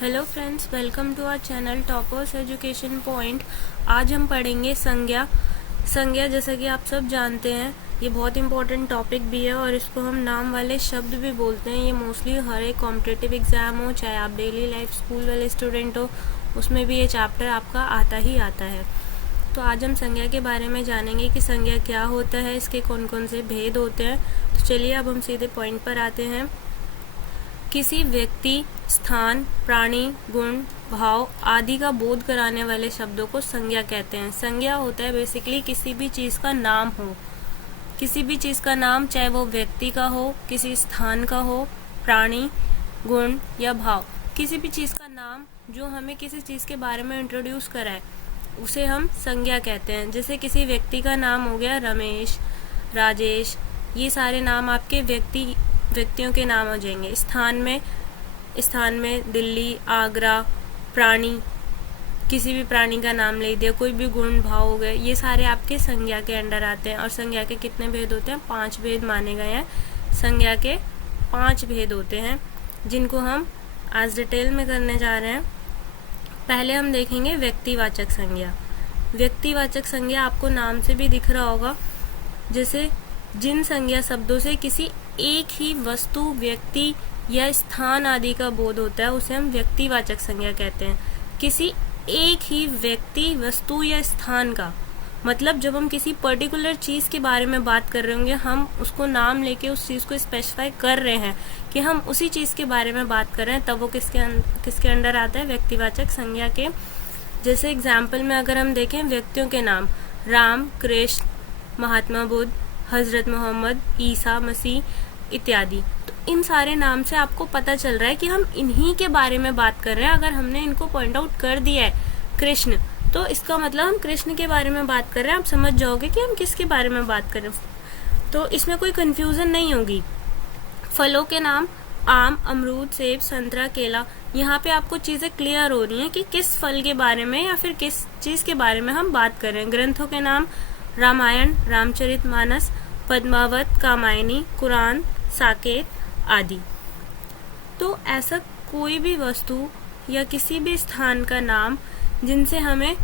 Hello friends, welcome to our channel toppers education point. आज हम पढ़ेंगे संज्ञा। संज्ञा जैसा कि आप सब जानते हैं, ये बहुत इंपॉर्टेंट टॉपिक भी है और इसको हम नाम वाले शब्द भी बोलते हैं। ये मोस्टली हर एक कॉम्पिटिटिव एग्जाम हो, चाहे आप डेली लाइफ स्कूल वाले स्टूडेंट हो, उसमें भी ये चैप्टर आपका आता ही आता है। तो आज हम संज्ञा के बारे में जानेंगे कि संज्ञा क्या होता है, इसके कौन कौन से भेद होते हैं। तो चलिए अब हम सीधे पॉइंट पर आते हैं। किसी व्यक्ति, स्थान, प्राणी, गुण, भाव आदि का बोध कराने वाले शब्दों को संज्ञा कहते हैं। संज्ञा होता है बेसिकली किसी भी चीज का नाम हो, किसी भी चीज का नाम, चाहे वो व्यक्ति का हो, किसी स्थान का हो, प्राणी, गुण या भाव, किसी भी चीज का नाम जो हमें किसी चीज के बारे में इंट्रोड्यूस कराए, उसे हम संज्ञा कहते हैं। जैसे किसी व्यक्ति का नाम हो गया रमेश, राजेश, ये सारे नाम आपके व्यक्तियों के नाम हो जाएंगे। स्थान में दिल्ली, आगरा, प्राणी, किसी भी प्राणी का नाम ले दिया, कोई भी गुण भाव हो गए, ये सारे आपके संज्ञा के अंडर आते हैं। और संज्ञा के कितने भेद होते हैं? 5 भेद माने गए हैं। संज्ञा के 5 भेद होते हैं जिनको हम आज डिटेल में करने जा रहे हैं। पहले हम देखेंगे व्यक्तिवाचक संज्ञा। व्यक्तिवाचक संज्ञा आपको नाम से भी दिख रहा होगा। जैसे जिन संज्ञा शब्दों से किसी एक ही वस्तु, व्यक्ति या स्थान आदि का बोध होता है, उसे हम व्यक्तिवाचक संज्ञा कहते हैं। किसी एक ही व्यक्ति, वस्तु या स्थान का मतलब जब हम किसी पर्टिकुलर चीज के बारे में बात कर रहे होंगे, हम उसको नाम लेके उस चीज को स्पेसिफाई कर रहे हैं कि हम उसी चीज के बारे में बात कर रहे हैं, तब वो किसके अंडर आता है? व्यक्तिवाचक संज्ञा के। जैसे एग्जाम्पल में अगर हम देखें, व्यक्तियों के नाम राम, कृष्ण, महात्मा बुद्ध, हजरत मोहम्मद, ईसा मसीह इत्यादि, तो इन सारे नाम से आपको पता चल रहा है कि हम इन्हीं के बारे में बात कर रहे हैं। अगर हमने इनको पॉइंट आउट कर दिया है कृष्ण, तो इसका मतलब हम कृष्ण के बारे में बात कर रहे हैं। आप समझ जाओगे कि हम किसके बारे में बात कर रहे हैं, तो इसमें कोई कंफ्यूजन नहीं होगी। फलों के नाम आम, अमरूद, सेब, संतरा, केला, यहाँ पे आपको चीजें क्लियर हो रही हैं कि किस फल के बारे में या फिर किस चीज के बारे में हम बात कर रहे हैं। ग्रंथों के नाम रामायण, रामचरितमानस, पद्मावत, कामायनी, कुरान, साकेत आदि। तो ऐसा कोई भी वस्तु या किसी भी स्थान का नाम जिनसे हमें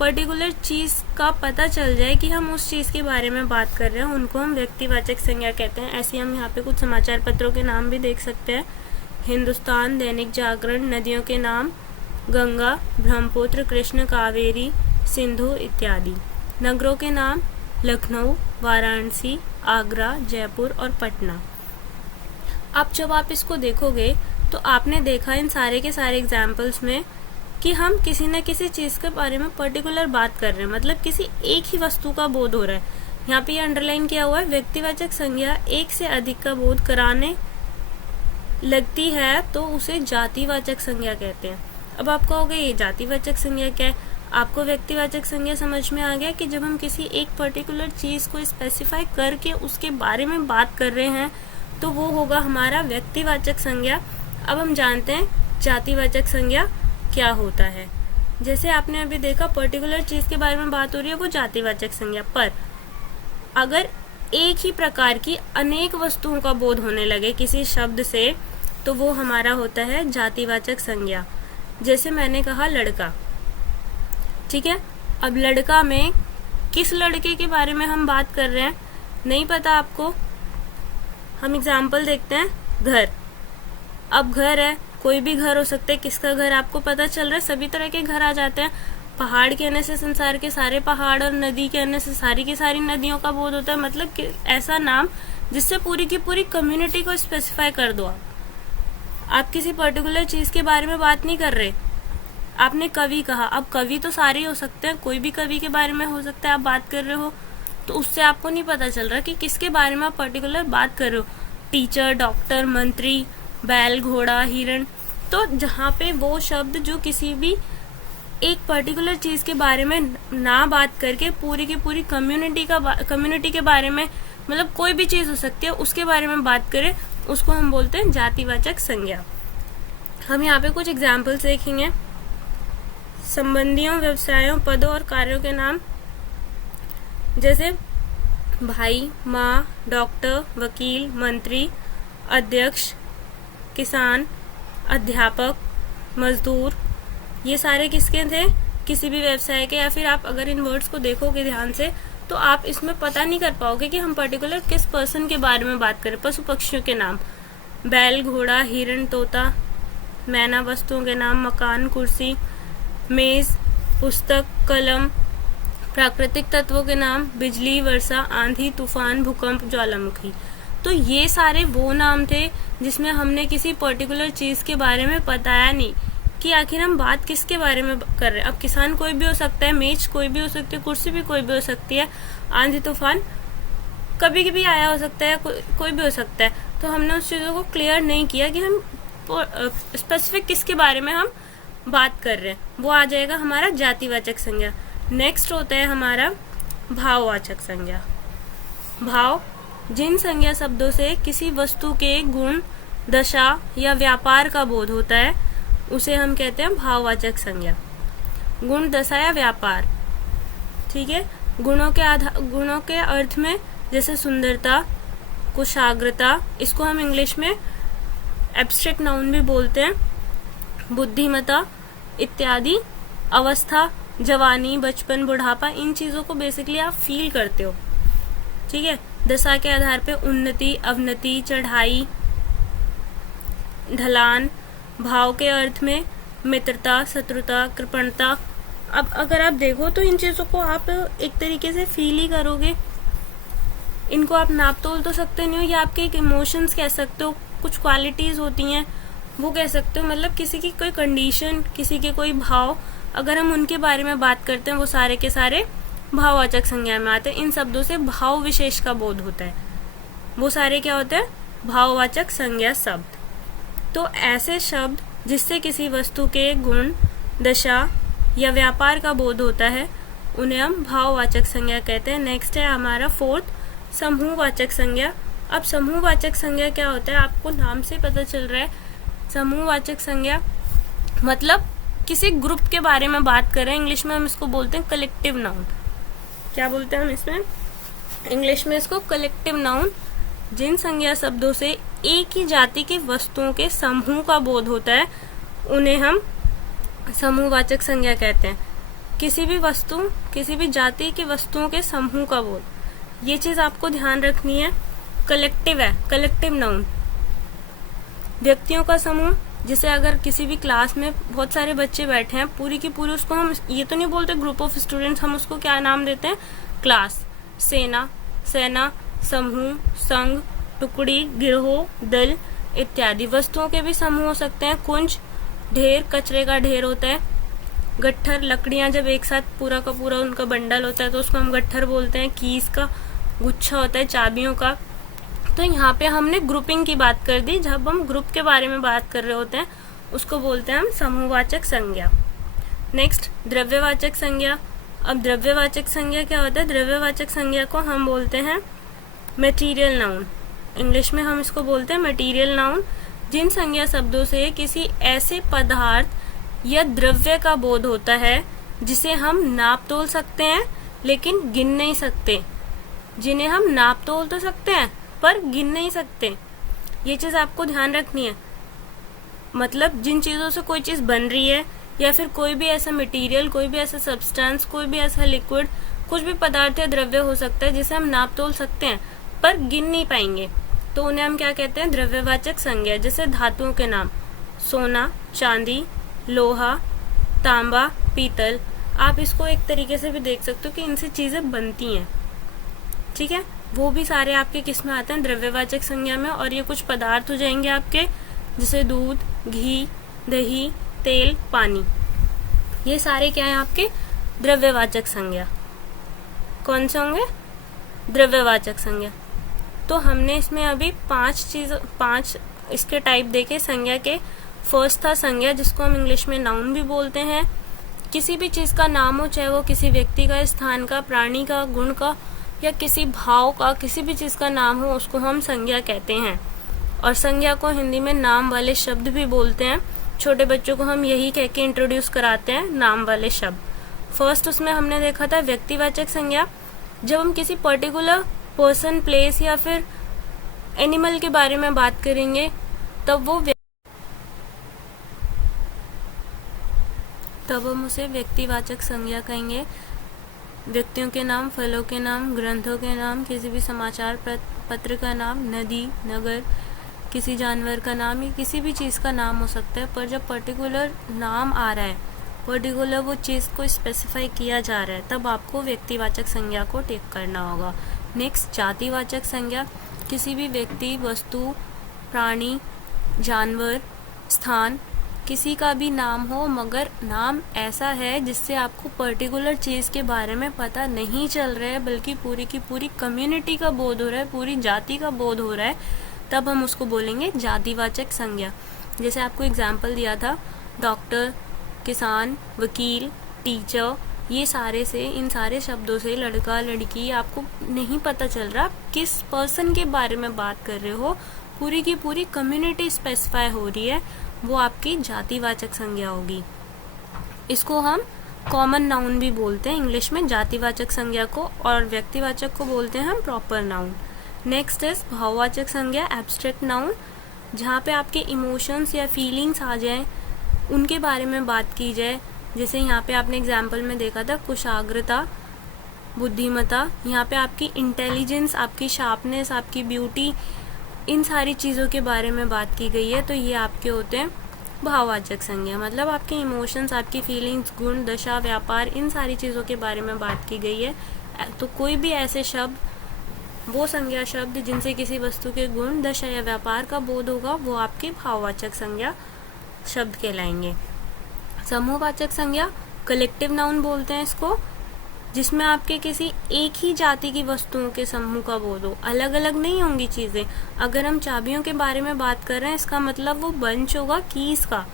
पर्टिकुलर चीज का पता चल जाए कि हम उस चीज के बारे में बात कर रहे हैं, उनको हम व्यक्तिवाचक संज्ञा कहते हैं। ऐसे हम यहाँ पे कुछ समाचार पत्रों के नाम भी देख सकते हैं। हिंदुस्तान, दैनिक जागरण। नदियों के नाम गंगा, ब्रह्मपुत्र, कृष्ण, कावेरी, सिंधु इत्यादि। नगरों के नाम लखनऊ, वाराणसी, आगरा, जयपुर और पटना। अब जब आप इसको देखोगे तो आपने देखा इन सारे के सारे एग्जाम्पल्स में कि हम किसी न किसी चीज के बारे में पर्टिकुलर बात कर रहे हैं, मतलब किसी एक ही वस्तु का बोध हो रहा है। यहाँ पे ये अंडरलाइन किया हुआ है, व्यक्तिवाचक संज्ञा एक से अधिक का बोध कराने लगती है तो उसे जातिवाचक संज्ञा कहते हैं। अब आप कहोगे ये जातिवाचक संज्ञा क्या है? आपको व्यक्तिवाचक संज्ञा समझ में आ गया कि जब हम किसी एक पर्टिकुलर चीज को स्पेसिफाई करके उसके बारे में बात कर रहे हैं तो वो होगा हमारा व्यक्तिवाचक संज्ञा। अब हम जानते हैं जातिवाचक संज्ञा क्या होता है। जैसे आपने अभी देखा पर्टिकुलर चीज के बारे में बात हो रही है, वो जातिवाचक संज्ञा, पर अगर एक ही प्रकार की अनेक वस्तुओं का बोध होने लगे किसी शब्द से, तो वो हमारा होता है जातिवाचक संज्ञा। जैसे मैंने कहा लड़का, ठीक है। अब लड़का में किस लड़के के बारे में हम बात कर रहे हैं नहीं पता आपको। हम एग्जाम्पल देखते हैं, घर। अब घर है, कोई भी घर हो सकता है। किसका घर आपको पता चल रहा है? सभी तरह के घर आ जाते हैं। पहाड़ कहने से संसार के सारे पहाड़, और नदी कहने से सारी की सारी नदियों का बोध होता है। मतलब कि ऐसा नाम जिससे पूरी की पूरी कम्युनिटी को स्पेसिफाई कर दो। आप किसी पर्टिकुलर चीज के बारे में बात नहीं कर रहे। आपने कवि कहा, अब कवि तो सारे हो सकते हैं, कोई भी कवि के बारे में हो सकता है आप बात कर रहे हो, तो उससे आपको नहीं पता चल रहा कि किसके बारे में आप पर्टिकुलर बात कर रहे हो। टीचर, डॉक्टर, मंत्री, बैल, घोड़ा, हिरण। तो जहाँ पे वो शब्द जो किसी भी एक पर्टिकुलर चीज के बारे में ना बात करके पूरी की पूरी कम्युनिटी के बारे में, मतलब कोई भी चीज हो सकती है, उसके बारे में बात करें, उसको हम बोलते हैं जातिवाचक संज्ञा। हम यहाँ पे कुछ एग्जाम्पल्स देखेंगे। संबंधियों, व्यवसायों, पदों और कार्यों के नाम जैसे भाई, माँ, डॉक्टर, वकील, मंत्री, अध्यक्ष, किसान, अध्यापक, मजदूर, ये सारे किसके थे? किसी भी व्यवसाय के। या फिर आप अगर इन वर्ड्स को देखोगे ध्यान से तो आप इसमें पता नहीं कर पाओगे कि हम पर्टिकुलर किस पर्सन के बारे में बात करें। पशु पक्षियों के नाम, बैल, घोड़ा, हिरण, तोता, मैना। वस्तुओं के नाम, मकान, कुर्सी, मेज, पुस्तक, कलम। प्राकृतिक तत्वों के नाम, बिजली, वर्षा, आंधी, तूफान, भूकंप, ज्वालामुखी। तो ये सारे वो नाम थे जिसमें हमने किसी पर्टिकुलर चीज के बारे में बताया नहीं कि आखिर हम बात किसके बारे में कर रहे हैं। अब किसान कोई भी हो सकता है, मेज कोई भी हो सकती है, कुर्सी भी कोई भी हो सकती है, आंधी तूफान कभी कभी आया हो सकता है, कोई भी हो सकता है। तो हमने उस चीजों को क्लियर नहीं किया कि हम स्पेसिफिक किसके बारे में हम बात कर रहे हैं। वो आ जाएगा हमारा जातिवाचक संज्ञा। नेक्स्ट होता है हमारा भाववाचक संज्ञा। भाव, जिन संज्ञा शब्दों से किसी वस्तु के गुण, दशा या व्यापार का बोध होता है उसे हम कहते हैं भाववाचक संज्ञा। गुण, दशा या व्यापार, ठीक है। गुणों के अर्थ में जैसे सुंदरता, कुशाग्रता, इसको हम इंग्लिश में एब्स्ट्रैक्ट नाउन भी बोलते हैं, बुद्धिमता इत्यादि। अवस्था, जवानी, बचपन, बुढ़ापा, इन चीजों को बेसिकली आप फील करते हो, ठीक है। दशा के आधार पे उन्नति, अवनति, चढ़ाई, ढलान। भाव के अर्थ में मित्रता, शत्रुता, कृपणता। अब अगर आप देखो तो इन चीजों को आप एक तरीके से फील ही करोगे, इनको आप नाप तोल तो सकते नहीं हो। ये आपके एक इमोशंस कह सकते हो, कुछ क्वालिटीज होती हैं वो कह सकते हो। मतलब किसी की कोई कंडीशन, किसी के कोई भाव, अगर हम उनके बारे में बात करते हैं वो सारे के सारे भाववाचक संज्ञा में आते हैं। इन शब्दों से भाव विशेष का बोध होता है, वो सारे क्या होते हैं? भाववाचक संज्ञा शब्द। तो ऐसे शब्द जिससे किसी वस्तु के गुण, दशा या व्यापार का बोध होता है उन्हें हम भाववाचक संज्ञा कहते हैं। नेक्स्ट है हमारा फोर्थ, समूहवाचक संज्ञा। अब समूहवाचक संज्ञा क्या होता है? आपको नाम से पता चल रहा है। समूहवाचक संज्ञा मतलब किसी ग्रुप के बारे में बात कर रहे हैं। इंग्लिश में हम इसको बोलते हैं कलेक्टिव नाउन। क्या बोलते हैं हम इसमें? इंग्लिश में इसको कलेक्टिव नाउन। जिन संज्ञा शब्दों से एक ही जाति की वस्तुओं के समूह का बोध होता है उन्हें हम समूहवाचक संज्ञा कहते हैं। किसी भी वस्तु, किसी भी जाति की वस्तुओं के समूह का बोध, ये चीज आपको ध्यान रखनी है। कलेक्टिव है, कलेक्टिव नाउन। व्यक्तियों का समूह, जिसे अगर किसी भी क्लास में बहुत सारे बच्चे बैठे हैं, पूरी की पूरी, उसको हम ये तो नहीं बोलते ग्रुप ऑफ स्टूडेंट्स, हम उसको क्या नाम देते हैं? क्लास। सेना, सेना, समूह, संघ, टुकड़ी, गिरोह, दल इत्यादि। वस्तुओं के भी समूह हो सकते हैं। कुंज, ढेर, कचरे का ढेर होता है। गट्ठर, लकड़ियां जब एक साथ पूरा का पूरा उनका बंडल होता है तो उसको हम गट्ठर बोलते हैं। कीज का गुच्छा होता है, चाबियों का। तो यहाँ पे हमने ग्रुपिंग की बात कर दी। जब हम ग्रुप के बारे में बात कर रहे होते हैं उसको बोलते हैं हम समूहवाचक संज्ञा। नेक्स्ट, द्रव्यवाचक संज्ञा। अब द्रव्यवाचक संज्ञा क्या होता है? द्रव्यवाचक संज्ञा को हम बोलते हैं मटेरियल नाउन। इंग्लिश में हम इसको बोलते हैं मटेरियल नाउन। जिन संज्ञा शब्दों से किसी ऐसे पदार्थ या द्रव्य का बोध होता है जिसे हम नाप तोल सकते हैं लेकिन गिन नहीं सकते। जिन्हें हम नाप तोल तो सकते हैं पर गिन नहीं सकते, ये चीज आपको ध्यान रखनी है। मतलब जिन चीजों से कोई चीज बन रही है या फिर कोई भी ऐसा मटेरियल, कोई भी ऐसा सब्सटेंस, कोई भी ऐसा लिक्विड, कुछ भी पदार्थ या द्रव्य हो सकता है जिसे हम नाप तोल सकते हैं पर गिन नहीं पाएंगे, तो उन्हें हम क्या कहते हैं? द्रव्यवाचक संज्ञा। जैसे धातुओं के नाम, सोना, चांदी, लोहा, तांबा, पीतल। आप इसको एक तरीके से भी देख सकते हो कि इनसे चीजें बनती हैं, ठीक है। वो भी सारे आपके किस में आते हैं? द्रव्यवाचक संज्ञा में। और ये कुछ पदार्थ हो जाएंगे आपके, जैसे दूध, घी, दही, तेल, पानी। ये सारे क्या है आपके? द्रव्यवाचक संज्ञा। कौन से होंगे? द्रव्यवाचक संज्ञा। तो हमने इसमें अभी पांच इसके टाइप देखे संज्ञा के। फर्स्ट था संज्ञा, जिसको हम इंग्लिश में नाउन भी बोलते हैं। किसी भी चीज का नाम हो, चाहे वो किसी व्यक्ति का, स्थान का, प्राणी का, गुण का या किसी भाव का, किसी भी चीज का नाम हो, उसको हम संज्ञा कहते हैं। और संज्ञा को हिंदी में नाम वाले शब्द भी बोलते हैं। छोटे बच्चों को हम यही कह के इंट्रोड्यूस कराते हैं, नाम वाले शब्द। फर्स्ट उसमें हमने देखा था व्यक्तिवाचक संज्ञा। जब हम किसी पर्टिकुलर पर्सन, प्लेस या फिर एनिमल के बारे में बात करेंगे तब वो तब हम उसे व्यक्तिवाचक संज्ञा कहेंगे। व्यक्तियों के नाम, फलों के नाम, ग्रंथों के नाम, किसी भी समाचार पत्र का नाम, नदी, नगर, किसी जानवर का नाम या किसी भी चीज़ का नाम हो सकता है। पर जब पर्टिकुलर नाम आ रहा है, पर्टिकुलर वो चीज़ को स्पेसिफाई किया जा रहा है, तब आपको व्यक्तिवाचक संज्ञा को टिक करना होगा। नेक्स्ट, जातिवाचक संज्ञा। किसी भी व्यक्ति, वस्तु, प्राणी, जानवर, स्थान, किसी का भी नाम हो, मगर नाम ऐसा है जिससे आपको पर्टिकुलर चीज़ के बारे में पता नहीं चल रहा है, बल्कि पूरी की पूरी कम्युनिटी का बोध हो रहा है, पूरी जाति का बोध हो रहा है, तब हम उसको बोलेंगे जातिवाचक संज्ञा। जैसे आपको एग्जाम्पल दिया था, डॉक्टर, किसान, वकील, टीचर, ये सारे से, इन सारे शब्दों से लड़का, लड़की, आपको नहीं पता चल रहा आप किस पर्सन के बारे में बात कर रहे हो, पूरी की पूरी कम्युनिटी स्पेसिफाई हो रही है, वो आपकी जातिवाचक संज्ञा होगी। इसको हम कॉमन नाउन भी बोलते हैं इंग्लिश में, जातिवाचक संज्ञा को, और व्यक्तिवाचक को बोलते हैं हम प्रॉपर नाउन। नेक्स्ट इज भाववाचक संज्ञा, एब्स्ट्रैक्ट नाउन, जहाँ पे आपके इमोशंस या फीलिंग्स आ जाएं, उनके बारे में बात की जाए। जैसे यहाँ पे आपने एग्जाम्पल में देखा था कुशाग्रता, बुद्धिमता, यहाँ पे आपकी इंटेलिजेंस, आपकी शार्पनेस, आपकी ब्यूटी, इन सारी चीज़ों के बारे में बात की गई है, तो ये आपके होते हैं भाववाचक संज्ञा। मतलब आपके इमोशंस, आपकी फीलिंग्स, गुण, दशा, व्यापार, इन सारी चीज़ों के बारे में बात की गई है। तो कोई भी ऐसे शब्द, वो संज्ञा शब्द जिनसे किसी वस्तु के गुण, दशा या व्यापार का बोध होगा, वो आपके भाववाचक संज्ञा शब्द कहलाएंगे। समूहवाचक संज्ञा, कलेक्टिव नाउन बोलते हैं इसको, जिसमें आपके किसी एक ही जाति की वस्तुओं के समूह का बोध हो, अलग अलग नहीं होंगी चीज़ें। अगर हम चाबियों के बारे में बात कर रहे हैं, इसका मतलब वो बंच होगा कीज का,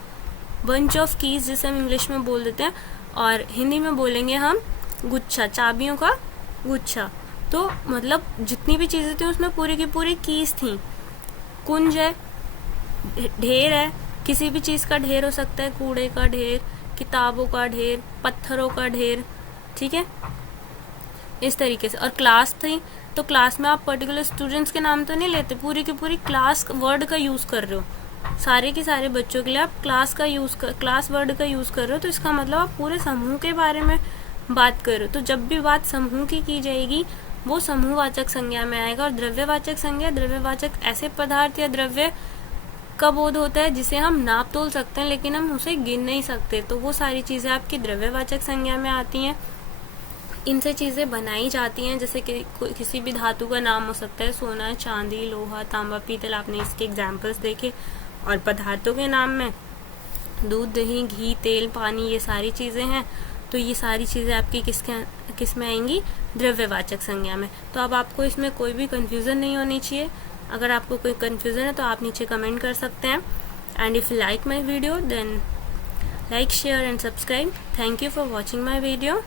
बंच ऑफ कीज जिसे हम इंग्लिश में बोल देते हैं, और हिंदी में बोलेंगे हम गुच्छा, चाबियों का गुच्छा। तो मतलब जितनी भी चीज़ें थी उसमें पूरी की पूरी कीज थी। कुंज है, ढेर है, किसी भी चीज़ का ढेर हो सकता है, कूड़े का ढेर, किताबों का ढेर, पत्थरों का ढेर, ठीक है, इस तरीके से। और क्लास थी, तो क्लास में आप पर्टिकुलर स्टूडेंट्स के नाम तो नहीं लेते, पूरी की पूरी क्लास वर्ड का यूज़ कर रहे हो, सारे के सारे बच्चों के लिए आप क्लास वर्ड का यूज़ कर रहे हो, तो इसका मतलब आप पूरे समूह के बारे में बात कर रहे हो। तो जब भी बात समूह की जाएगी, वो समूहवाचक संज्ञा में आएगा। और द्रव्यवाचक संज्ञा, द्रव्यवाचक ऐसे पदार्थ या द्रव्य का बोध होता है जिसे हम नाप तोल सकते हैं, लेकिन हम उसे गिन नहीं सकते, तो वो सारी चीज़ें आपकी द्रव्यवाचक संज्ञा में आती हैं। इनसे चीज़ें बनाई जाती हैं, जैसे कि किसी भी धातु का नाम हो सकता है, सोना, चांदी, लोहा, तांबा, पीतल, आपने इसके एग्जाम्पल्स देखे। और पदार्थों के नाम में दूध, दही, घी, तेल, पानी, ये सारी चीज़ें हैं। तो ये सारी चीज़ें आपकी किस में आएंगी? द्रव्यवाचक संज्ञा में। तो अब आपको इसमें कोई भी कन्फ्यूज़न नहीं होनी चाहिए। अगर आपको कोई कन्फ्यूज़न है तो आप नीचे कमेंट कर सकते हैं। And if you like my video then like, share and subscribe. Thank you for watching my video.